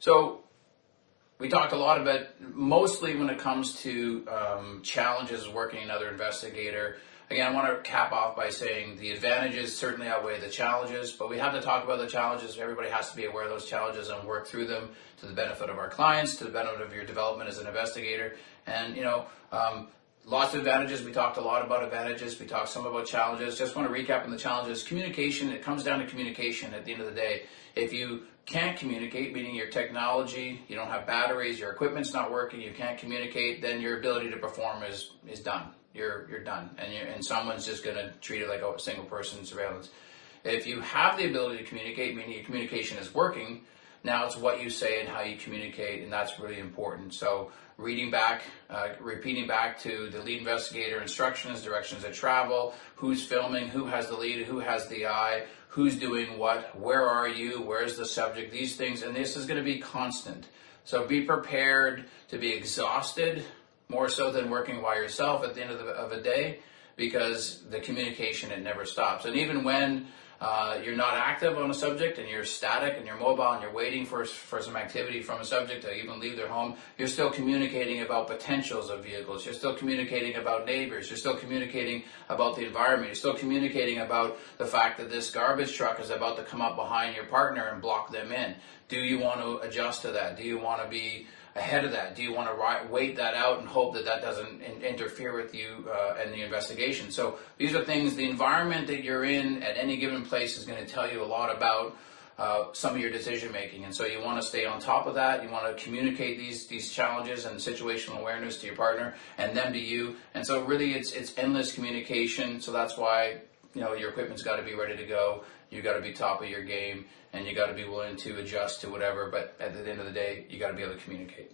So we talked a lot about, mostly when it comes to challenges working another investigator. Again, I want to cap off by saying the advantages certainly outweigh the challenges, but we have to talk about the challenges. Everybody has to be aware of those challenges and work through them to the benefit of our clients, to the benefit of your development as an investigator. And, lots of advantages. We talked a lot about advantages. We talked some about challenges. Just want to recap on the challenges. Communication, it comes down to communication at the end of the day. If you can't communicate, meaning your technology, you don't have batteries, your equipment's not working, you can't communicate, then your ability to perform is done. You're done. And someone's just going to treat it like a single person surveillance. If you have the ability to communicate, meaning your communication is working, now it's what you say and how you communicate, and that's really important. So repeating back to the lead investigator instructions, directions of travel, who's filming, who has the lead, who has the eye, who's doing what, where are you, where's the subject, these things, and this is going to be constant. So be prepared to be exhausted, more so than working by yourself at the end of a day, because the communication, it never stops. And even when you're not active on a subject and you're static and you're mobile and you're waiting for some activity from a subject to even leave their home, you're still communicating about potentials of vehicles. You're still communicating about neighbors. You're still communicating about the environment. You're still communicating about the fact that this garbage truck is about to come up behind your partner and block them in. Do you want to adjust to that? Do you want to be ahead of that? Do you want to wait that out and hope that that doesn't interfere with you and the investigation? So these are things, the environment that you're in at any given place is going to tell you a lot about some of your decision making. And so you want to stay on top of that. You want to communicate these challenges and situational awareness to your partner and them to you. And so really it's endless communication. So that's why your equipment's got to be ready to go. You got to be top of your game, and you got to be willing to adjust to whatever. But at the end of the day, you got to be able to communicate.